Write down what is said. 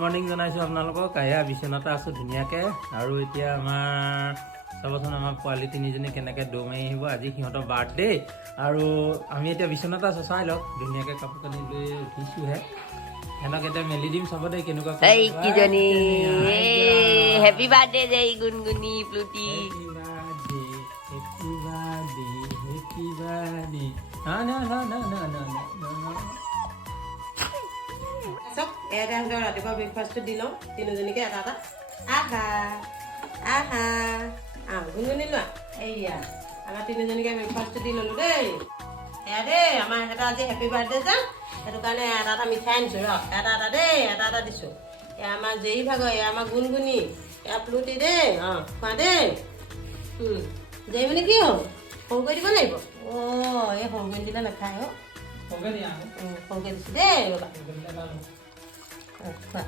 Morning জনাইছোঁ আপোনালোকক। এয়া বিচনাতে আছোঁ ধুনীয়াকৈ। আৰু এতিয়া আমাৰ চাবচোন আমাৰ পোৱালি তিনিজনী কেনেকৈ দৌ মাৰি আহিব। আজি সিহঁতৰ বাৰ্থডে আৰু আমি এতিয়া বিচনাতে আছোঁ। চাই লওক ধুনীয়াকৈ কাপোৰ কানি লৈ উঠিছোঁহে। সিহঁতক এতিয়া মেলি দিম, চাব দেই কেনেকুৱা কিজনী হেপী বাৰ্থডে দেই গুণগুণী প্লুটি। ৰাতিপুৱা ব্ৰেকফাষ্টটো দি লওঁ তিনিজনীকে এটা এটা। আহা আহা গুণগুণি লোৱা। এইয়া আমাৰ তিনিজনীকে ব্ৰেকফাষ্টটো দি ল'লোঁ দেই। এয়া দেই আমাৰ এটা আজি হেপী বাৰ্থডে যে, সেইটো কাৰণে এটা এটা মিঠাই আনিছোঁ। ৰ এটা এটা দেই, এটা এটা দিছোঁ। এয়া আমাৰ জেই ভাগৰ, এয়া আমাৰ গুণগুণি, এয়া প্লুটি দেই। খোৱা দেই। জেই মানে কি হ'ল, সৰু কৰি দিব লাগিব। এই সৰু কৰি দিলে নাখায়। সৰুকৈ দিছোঁ দেই বাবা। খোৱা